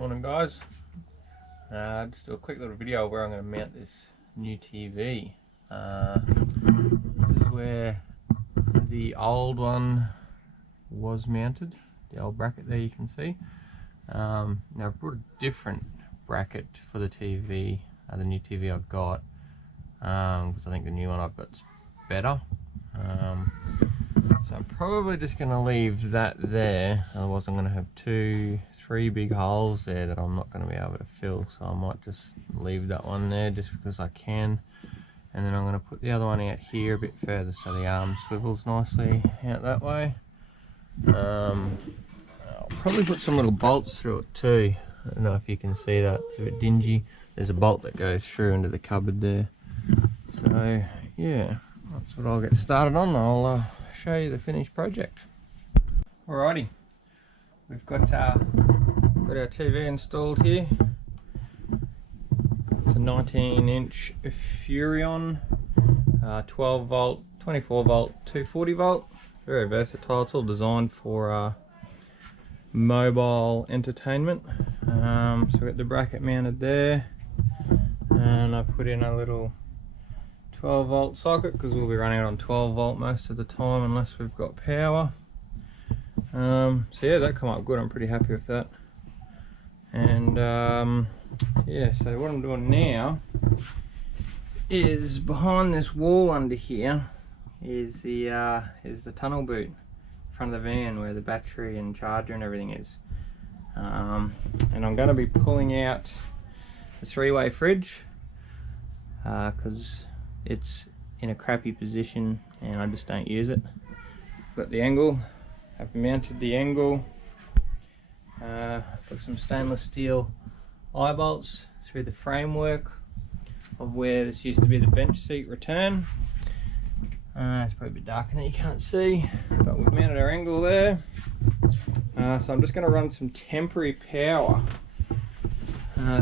Morning guys, just do a quick little video where I'm going to mount this new TV. This is where the old one was mounted, the old bracket there you can see. Now I've brought a different bracket for the TV, the new TV I got, because I think the new one I've got's better. So I'm probably just going to leave that there, otherwise I'm going to have three big holes there that I'm not going to be able to fill, so I might just leave that one there just because I can. And then I'm going to put the other one out here a bit further so the arm swivels nicely out that way. I'll probably put some little bolts through it too. I don't know if you can see that, it's a bit dingy. There's a bolt that goes through into the cupboard there. So yeah, that's what I'll get started on. I'll show you the finished project. Alrighty, we've got our TV installed here. It's a 19-inch Furion, 12 volt, 24 volt, 240 volt. It's very versatile. It's all designed for mobile entertainment. So we've got the bracket mounted there, and I put in a little 12 volt socket because we'll be running it on 12 volt most of the time unless we've got power. So yeah, that come up good. I'm pretty happy with that. And yeah, so what I'm doing now is behind this wall under here is the tunnel boot in front of the van where the battery and charger and everything is. And I'm going to be pulling out the three-way fridge because it's in a crappy position and I just don't use it. Got the Engel, I've mounted the Engel, got some stainless steel eye bolts through the framework of where this used to be the bench seat return. It's probably a bit dark now, you can't see, but we've mounted our Engel there. So I'm just going to run some temporary power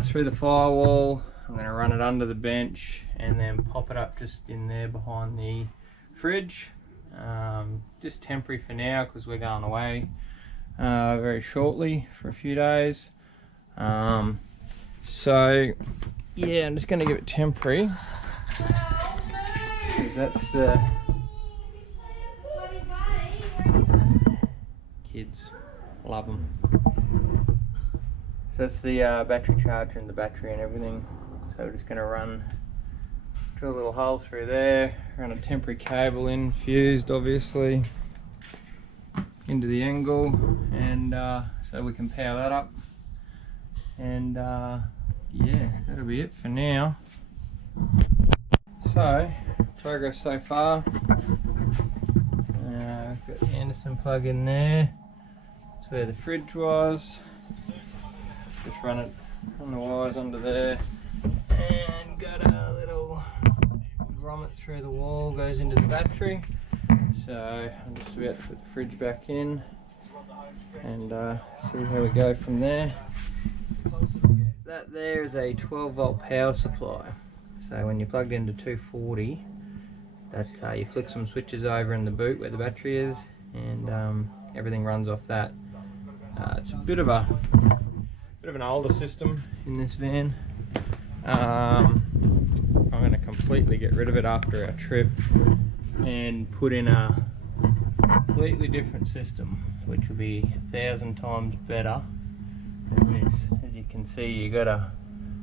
through the firewall. I'm going to run it under the bench and then pop it up just in there behind the fridge. Just temporary for now because we're going away very shortly for a few days. So yeah, I'm just going to give it temporary because that's the kids love them. So that's the battery charger and the battery and everything. So we're just going to drill a little hole through there, run a temporary cable in, fused obviously, into the Engel, and so we can power that up. And yeah, that'll be it for now. So, progress so far. Got the Anderson plug in there. That's where the fridge was. Just run the wires under there. And got a little grommet through the wall, goes into the battery. So I'm just about to put the fridge back in and see how we go from there. That there is a 12 volt power supply. So when you're plugged into 240, that you flick some switches over in the boot where the battery is, and everything runs off that. It's a bit of an older system in this van. I'm going to completely get rid of it after our trip and put in a completely different system, which will be 1,000 times better than this. As you can see, you got to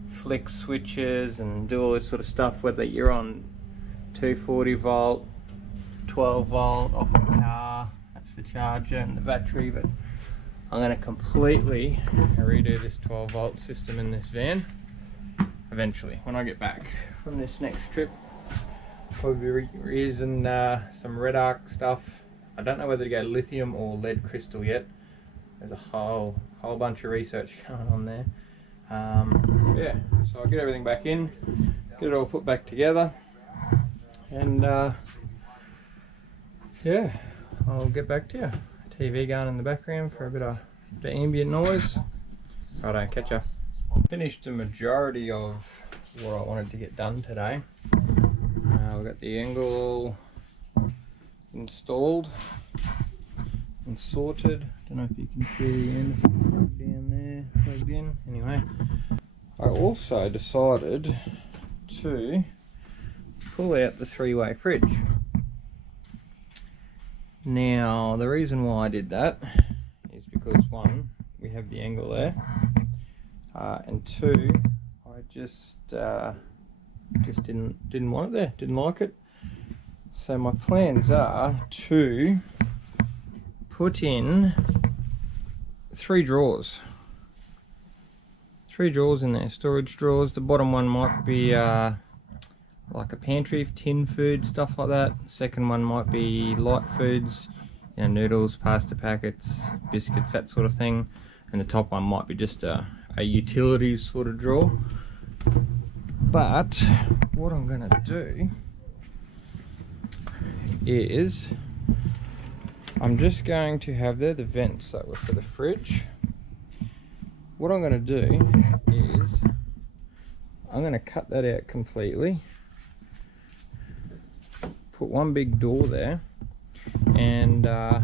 flick switches and do all this sort of stuff, whether you're on 240 volt, 12 volt off the car, that's the charger and the battery. But I'm going to completely redo this 12 volt system in this van eventually when I get back from this next trip. Probably be using some red arc stuff. I don't know whether to go lithium or lead crystal yet. There's a whole bunch of research going on there. Yeah, so I'll get everything back in, get it all put back together, and yeah, I'll get back to you. TV going in the background for a bit of ambient noise. Righto, catch ya. Finished the majority of what I wanted to get done today. We've got the Engel installed and sorted. Don't know if you can see the Anderson plug down there. there, plugged in. Anyway, I also decided to pull out the three-way fridge. Now, the reason why I did that is because one, we have the Engel there, and two, I just didn't want it there, didn't like it. So my plans are to put in three drawers in there, storage drawers. The bottom one might be like a pantry, tin food, stuff like that. Second one might be light foods, you know, noodles, pasta packets, biscuits, that sort of thing. And the top one might be just a utilities sort of drawer. But what I'm gonna do is I'm just going to have there the vents that were for the fridge. What I'm going to do is I'm going to cut that out completely, put one big door there, and the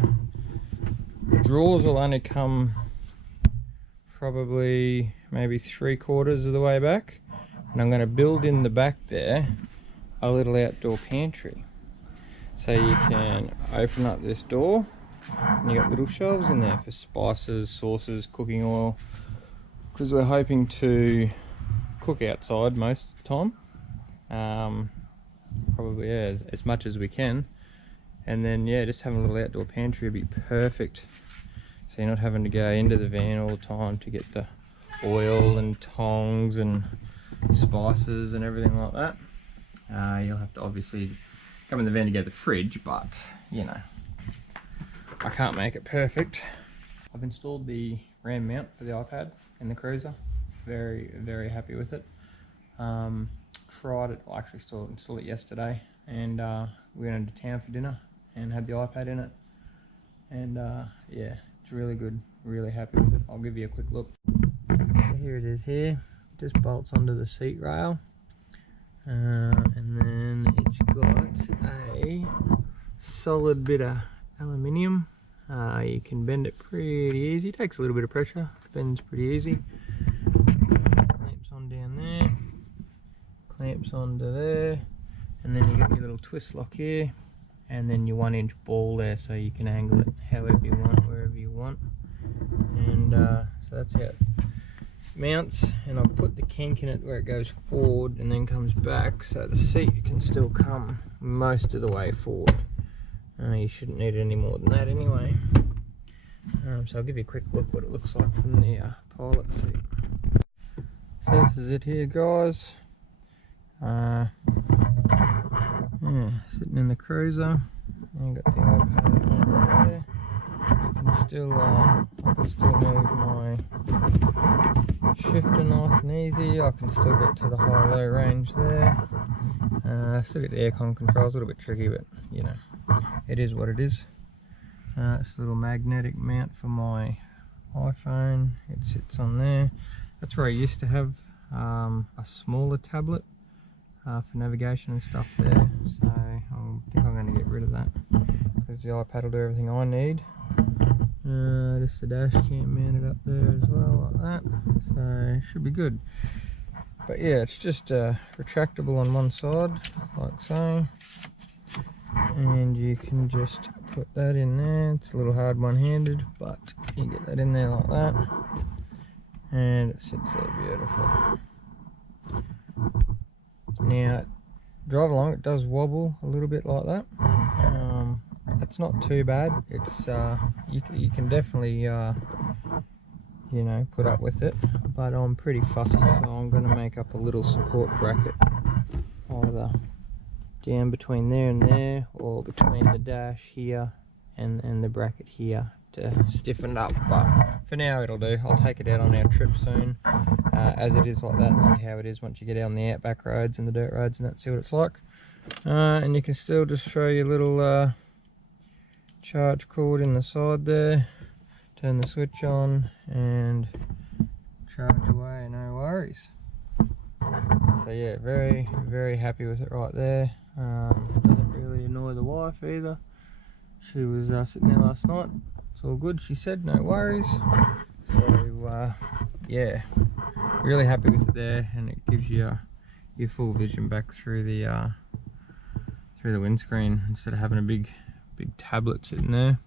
drawers will only come probably maybe 3/4 of the way back, and I'm going to build in the back there a little outdoor pantry. So you can open up this door and you got little shelves in there for spices, sauces, cooking oil, because we're hoping to cook outside most of the time. Probably, yeah, as much as we can. And then, yeah, just having a little outdoor pantry would be perfect. So you're not having to go into the van all the time to get the oil and tongs and spices and everything like that. You'll have to obviously come in the van to get the fridge, but you know, I can't make it perfect. I've installed the RAM mount for the iPad in the cruiser. Very happy with it. Tried it, I actually installed it yesterday, and we went into town for dinner and had the iPad in it, and yeah, it's really good, really happy with it. I'll give you a quick look. So here it is here, just bolts onto the seat rail. And then it's got a solid bit of aluminium. You can bend it pretty easy. It takes a little bit of pressure, bends pretty easy. Clamps on down there, clamps onto there, and then you got your little twist lock here, and then your 1-inch ball there, so you can angle it however you want, wherever you want. And so that's how it mounts, and I've put the kink in it where it goes forward and then comes back, so the seat can still come most of the way forward. You shouldn't need any more than that anyway. So I'll give you a quick look what it looks like from the pilot seat. So this is it here, guys. Yeah, sitting in the cruiser, and got the iPad there. You can still, I can still move my shifter nice and easy. I can still get to the high-low range there. Still get the aircon controls, a little bit tricky, but you know, it is what it is. It's a little magnetic mount for my iPhone. It sits on there. That's where I used to have a smaller tablet for navigation and stuff there. So I think I'm going to get rid of that, because the iPad will do everything I need. Just the dash cam mounted up there as well, like that, so it should be good. But yeah, it's just retractable on one side, like so, and you can just put that in there. It's a little hard one-handed, but you get that in there like that, and it sits there beautifully. Now, drive along, it does wobble a little bit like that. It's not too bad. It's you can definitely you know, put up with it, but I'm pretty fussy, so I'm going to make up a little support bracket either down between there and there, or between the dash here and the bracket here to stiffen it up. But for now it'll do. I'll take it out on our trip soon, as it is like that, and see how it is once you get out on the outback roads and the dirt roads and that, see what it's like. And you can still just throw your little charge cord in the side there, turn the switch on and charge away, no worries. So yeah, very happy with it right there. Doesn't really annoy the wife either. She was sitting there last night, it's all good, she said, no worries. So yeah, really happy with it there, and it gives you your full vision back through the windscreen instead of having a big tablet sitting there.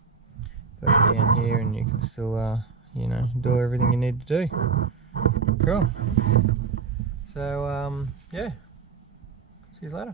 Got it down here, and you can still you know, do everything you need to do. Cool. So yeah, see you later.